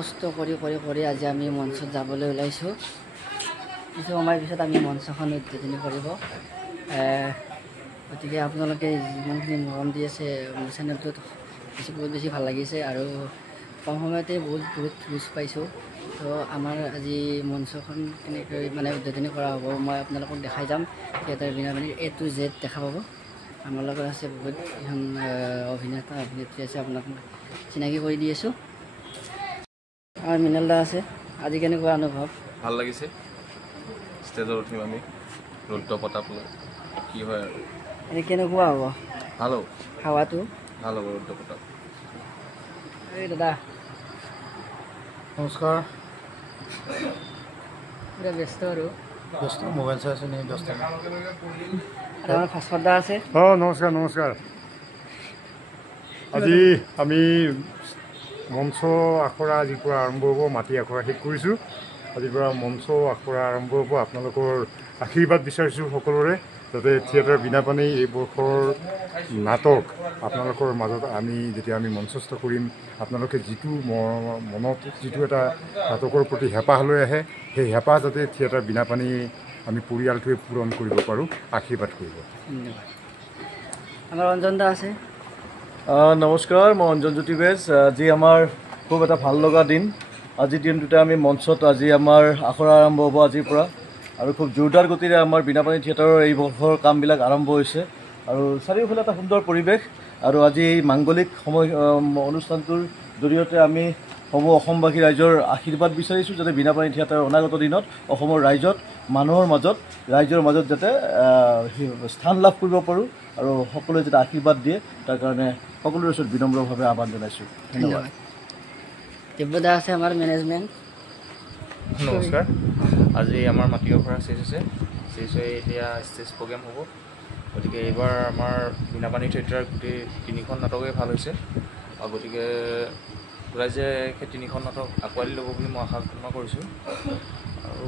কষ্ট কৰি আজি আমি মঞ্চত যাবলৈ ওলাইছোঁ। কিছু সময়ৰ পিছত আমি মঞ্চখন উদ্বোধনী কৰিব। গতিকে আপোনালোকে যিমানখিনি মৰম দি আছে মোৰ চেনেলটোত বহুত বেছি ভাল লাগিছে আৰু কম সময়তে বহুত ভিউজ পাইছোঁ। তো আমাৰ আজি মঞ্চখন কেনেকৈ মানে উদ্বোধনী কৰা হ'ব মই আপোনালোকক দেখাই যাম। থিয়েটাৰ বীণাপাণিৰ A to Z দেখা পাব। আমাৰ লগত আছে বহুত এখন অভিনেতা অভিনেত্ৰী আছে, আপোনাক চিনাকি কৰি দি আছোঁ। আমাৰ মৃণাল দা আছে। আজি কেনেকুৱা অনুভৱ? ভাল লাগিছে। ষ্টেজত উঠিম আমি ৰুদ্ৰ প্ৰতাপ লৈ কি হয় আৰু এনে কেনেকুৱা হ'ব? ভাল হ'ব, হাৱাটো ভাল হ'ব। ৰুদ্ৰ প্ৰতাপ এই দাদা নমস্কাৰ। পুৰা ব্যস্ত আৰু ব্যস্ত মোবাইল চাই আছোঁ নি? ব্যস্ত আৰু আমাৰ ভাস্কৰ দা আছে। নমস্কাৰ নমস্কাৰ। আজি আমি মঞ্চ আখৰা আজিৰ পৰা আৰম্ভ হ'ব। মাটি আখৰা শেষ কৰিছোঁ। আজিৰ পৰা মঞ্চ আখৰা আৰম্ভ হ'ব। আপোনালোকৰ আশীৰ্বাদ বিচাৰিছোঁ সকলোৰে, যাতে থিয়েটাৰ বীণাপাণি এই বৰ্ষৰ নাটক আপোনালোকৰ মাজত যেতিয়া আমি মঞ্চস্থ কৰিম, আপোনালোকে যিটো মনত যিটো এটা নাটকৰ প্ৰতি হেঁপাহ লৈ আহে, সেই হেঁপাহ যাতে থিয়েটাৰ বীণাপাণি আমি পৰিয়ালটোৱে পূৰণ কৰিব পাৰোঁ, আশীৰ্বাদ কৰিব। ধন্যবাদ। আমাৰ অঞ্জন দা আছে। নমস্কাৰ, মই অঞ্জন জ্যোতি বেজ। আজি আমাৰ খুব এটা ভাল লগা দিন। আজিৰ দিনটোতে আমি মঞ্চত আজি আমাৰ আখৰা আৰম্ভ হ'ব আজিৰ পৰা, আৰু খুব জোৰদাৰ গতিৰে আমাৰ বীণাপাণি থিয়েটাৰৰ এই বৰ্ষৰ কামবিলাক আৰম্ভ হৈছে আৰু চাৰিওফালে এটা সুন্দৰ পৰিৱেশ। আৰু আজি এই মাংগলিক অনুষ্ঠানটোৰ জৰিয়তে আমি অসমবাসী ৰাইজৰ আশীৰ্বাদ বিচাৰিছোঁ, যাতে বীণাপাণি থিয়েটাৰৰ অনাগত দিনত অসমৰ মানুহৰ মাজত যাতে স্থান লাভ কৰিব পাৰোঁ আৰু সকলোৱে যাতে আশীৰ্বাদ দিয়ে, তাৰ কাৰণে সকলোৰে ওচৰত বিনম্ৰভাৱে আহ্বান জনাইছোঁ। ধন্যবাদ। দিব্যদা আছে আমাৰ মেনেজমেণ্ট। নমস্কাৰ। আজি আমাৰ মাটি আখৰা শেষ হৈছে। শেষ হৈ এতিয়া ষ্টেজ প্ৰগ্ৰেম হ'ব। গতিকে এইবাৰ আমাৰ বীণাপাণি থিয়েটাৰ গোটেই 3খন নাটকেই ভাল হৈছে, আৰু গতিকে ৰাইজে সেই 3খন নাটক আঁকোৱালি ল'ব বুলি মই আশা কৰিছোঁ, আৰু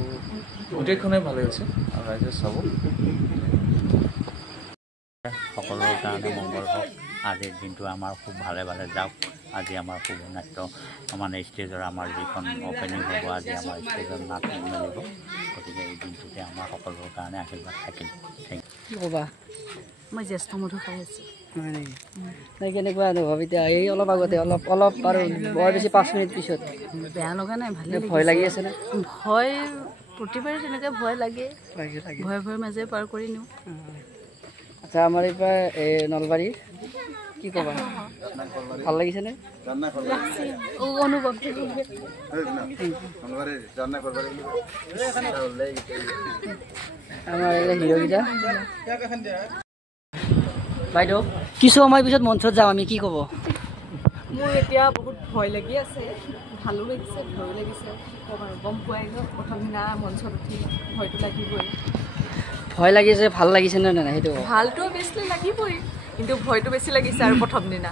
গোটেইখনেই ভালেই হৈছে আৰু ৰাইজে চাব। সকলোৰে কাৰণে মংগল হওক। আজিৰ দিনটো আমাৰ খুব ভালে যাওক। আজি আমাৰ শুভ নাট্য মানে ষ্টেজৰ আমাৰ যিখন অ'পেনিং হ'ব, আজি আমাৰ ষ্টেজৰ নাট মেলিব। গতিকে এই দিনটোতে আমাৰ সকলোৰে কাৰণে আশীৰ্বাদ থাকিল। কি ক'বা? মই জ্যেষ্ঠ মধু খাই আছোঁ। হয় নেকি? নাই কেনেকুৱা অনুভৱ এতিয়া? এই অলপ আগতে অলপ আৰু বৰ বেছি 5 মিনিট পিছত বেয়া লগা নাই, ভালেই ভয় লাগি আছে নে? ভয় প্ৰতিবাৰে তেনেকৈ ভয় লাগে। ভয়ে মাজে পাৰ কৰি নিওঁ। আচ্ছা, আমাৰ এইবাৰ এই নলবাৰী কি ক'বা? ভাল লাগিছেনে? অনুভৱ আমাৰ এই হিৰ'কেইটা বাইদেউ কিছু সময় পিছত মঞ্চত যাম আমি, কি ক'ব? মোৰ এতিয়া বহুত ভয় লাগি আছে, ভালো লাগিছে, ভয়ো লাগিছে। গম পোৱাই ন, প্ৰথম দিনা মঞ্চত উঠি ভয়টো লাগিবই। ভয় লাগিছে, ভাল লাগিছে নে নাই সেইটো? ভালটো বেছি লাগিবই, কিন্তু ভয়টো বেছি লাগিছে আৰু প্ৰথম দিনা।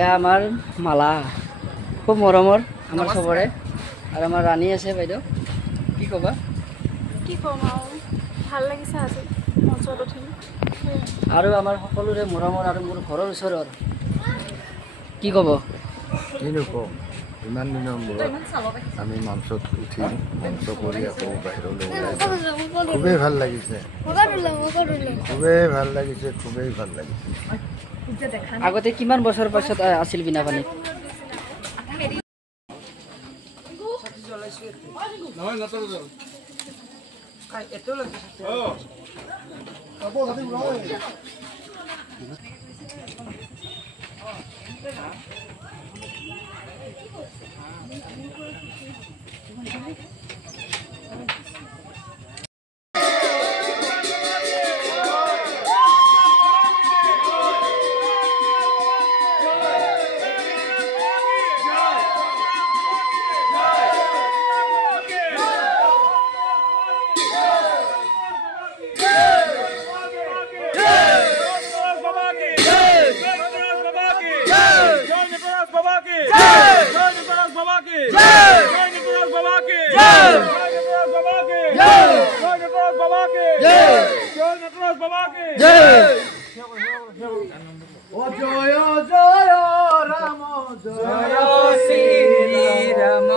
এয়া আমাৰ মালা, খুব মৰমৰ আমাৰ চবৰে, আৰু আমাৰ ৰাণী আছে। বাইদেউ কি ক'বা? কি ক'ম আৰু, ভাল লাগিছে আজি মঞ্চত উঠি। আৰু আমাৰ সকলোৰে মৰমৰ আৰু মোৰ ঘৰৰ ওচৰৰ কি ক'ব? কিনো কওঁ, ইমান দিনৰ মূৰত আমি মঞ্চত উঠি মঞ্চ কৰি আকৌ বাহিৰলৈ ওলাইছোঁ। খুবেই ভাল লাগিছে, খুবেই ভাল লাগিছে, খুবেই ভাল লাগিছে। আগতে কিমান বছৰ পাছত আছিল বীণাপাণি? জয় জয় রাম জয় শ্রী রাম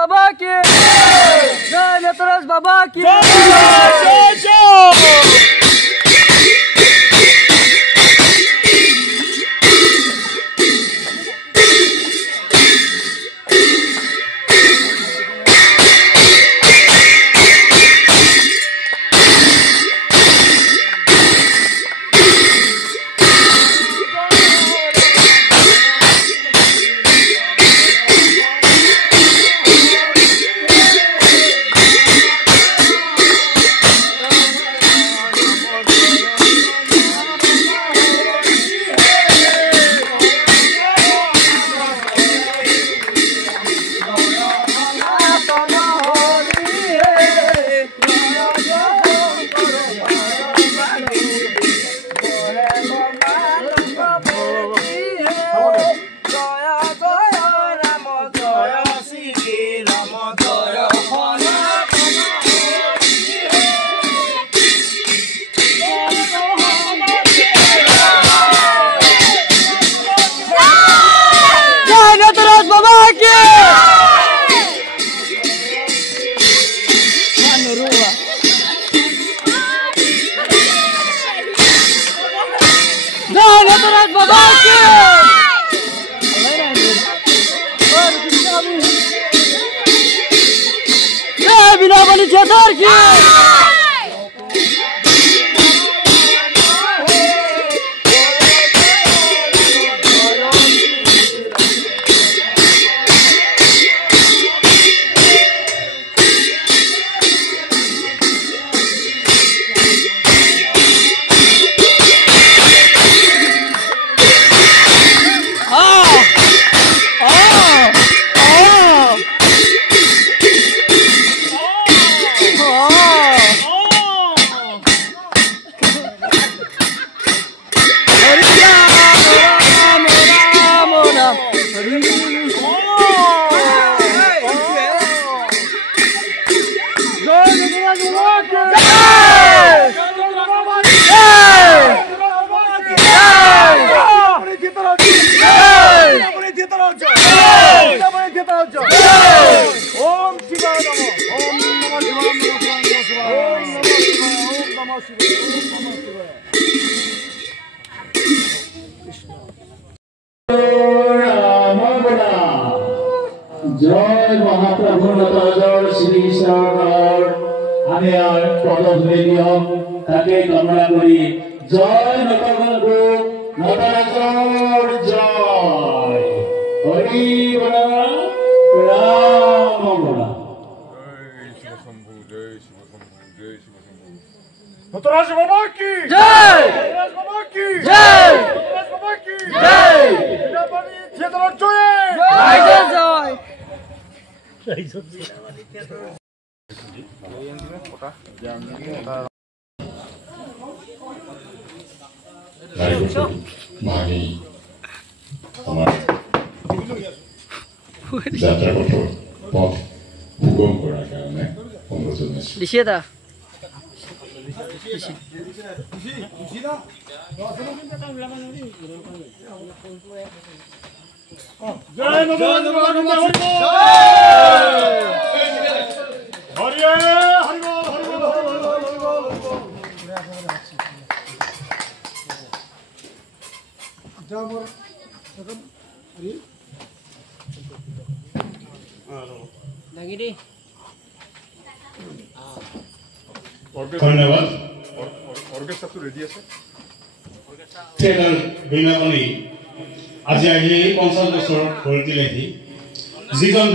বাবা কি জয় নেতরাজ বাবা কি बीनापानी थिएटर की जय महाप्रभु नटराजर श्रीकृष्णर आने पदधूलि नियम ताके कामना करी जय नटप्रभु नटराजर जय हरि बोला राम बोला नटराज बाबा की जय नटराज बाबा की जय नटराज बाबा की जय बीनापानी थिएटर जय मानी যাত্ৰা পথৰ পথ সুগম কৰাৰ কাৰণে অনুৰোধ জনাইছোঁ দিছে তা जय नटराज बाबा की हरि हरि बोल हरि बोल हरि बोल ধন্যবাদ অর্কেস্ট্রা তো রেডি আছে থিয়েটাৰ বীণাপাণি আজি আহি 50 বছৰ ভৰি দিলেহি যিজন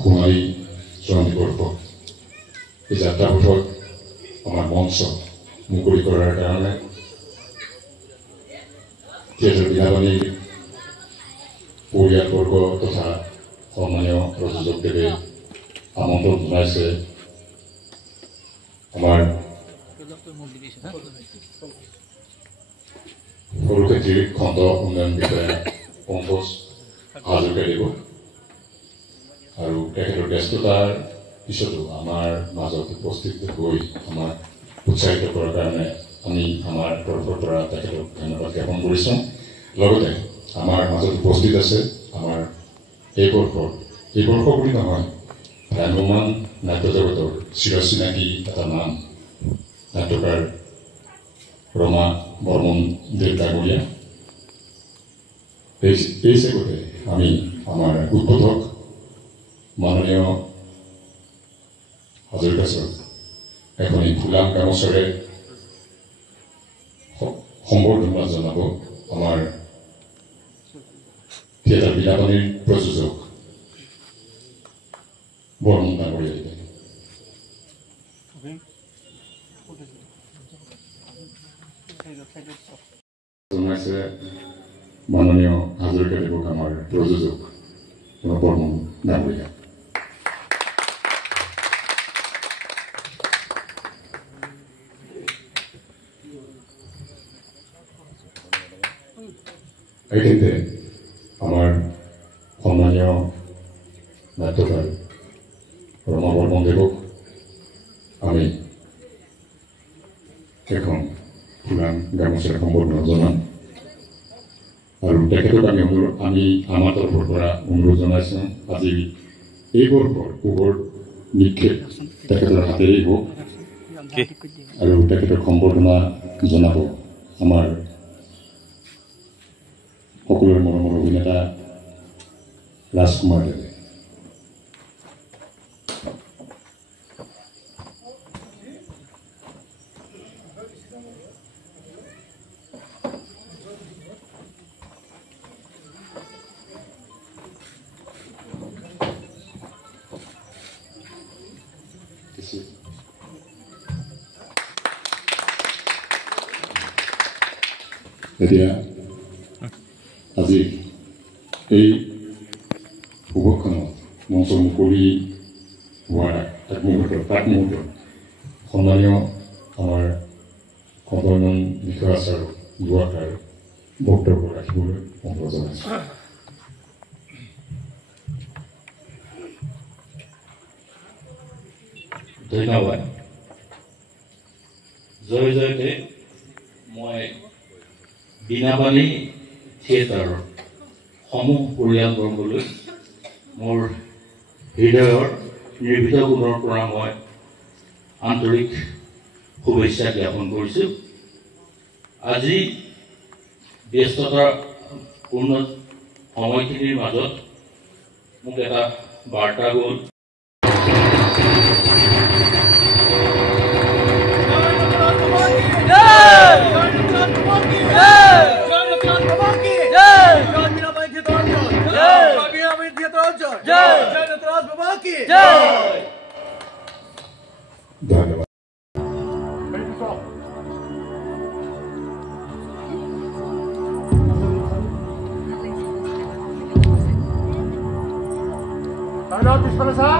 সোণালী জয়ন্তীবৰ্ষ এই যাত্ৰাপথত আমাৰ মঞ্চ মুকলি কৰাৰ কাৰণে থিয়েটাৰ বীণাপাণিৰ পৰিয়ালবৰ্গ তথা সন্মানীয় প্ৰযোজকদেৱে আমন্ত্ৰণ জনাইছে আমাৰ সৰুক্ষেত্ৰী খণ্ড উন্নয়ন বিষয়া পংকজ হাজৰিকা দিব আৰু তেখেতৰ ব্যস্ততাৰ পিছতো আমাৰ মাজত উপস্থিত হৈ আমাক উৎসাহিত কৰাৰ কাৰণে আমি আমাৰ তৰফৰ পৰা তেখেতক ধন্যবাদ জ্ঞাপন কৰিছোঁ লগতে আমাৰ মাজত উপস্থিত আছে আমাৰ এই বৰ্ষৰ এই বৰ্ষ বুলি নহয়, ভ্ৰাম্যমান নাট্য জগতৰ চিৰচিনাকি এটা নাম নাট্যকাৰ ৰমা বৰ্মন দেৱ ডাঙৰীয়া। এই চেগতে আমি আমাৰ উদ্বোধক মাননীয় হাজৰিকা ছাৰক এখনি ফুলাম গামোচাৰে সম্বৰ্ধনা জনাব। আমাৰ থিয়েটাৰ বিনাপানীৰ প্ৰযোজক বৰ্মন ডাঙৰীয়া জনাইছে মাননীয় হাজৰিকা দেৱক আমাৰ প্ৰযোজক বৰ্মন ডাঙৰীয়া। এইখিনিতে আমাৰ সন্মানীয় নাট্যকাৰ ৰমা বৰ্মন দেৱক আমি এখন ফুলাম গামোচাৰে সম্বৰ্ধনা জনাম আৰু তেখেতক আমি আমাৰ তৰফৰ পৰা অনুৰোধ জনাইছোঁ আজি এই বৰ্ষৰ পোহৰ নিক্ষেপ তেখেতৰ হাতেৰেই হওক আৰু তেখেতক সম্বৰ্ধনা জনাব আমাৰ সকলোৰে মৰমৰ অভিনেতা ৰাজকুমাৰ দেৱে। এতিয়া আজি এই শুভক্ষণত মঞ্চ মুকলি হোৱাৰ তাক মুহূৰ্তত সন্মানীয় আমাৰ কণ্ঠমান বিষয়া ছাৰ দুআষাৰ বক্তব্য ৰাখিবলৈ অনুৰোধ জনাইছোঁ। ধন্যবাদ। জয় জয়তে মই বিনাপানী থিয়েটাৰৰ সমূহ পৰিয়ালবৰ্গলৈ মোৰ হৃদয়ৰ নিৰ্ভীত গুণৰ পৰা মই আন্তৰিক শুভেচ্ছা জ্ঞাপন কৰিছোঁ। আজি ব্যস্ততাপূৰ্ণ সময়খিনিৰ মাজত মোক এটা বাৰ্তা গ'ল। ধন্যবাদ। পিছফালে চা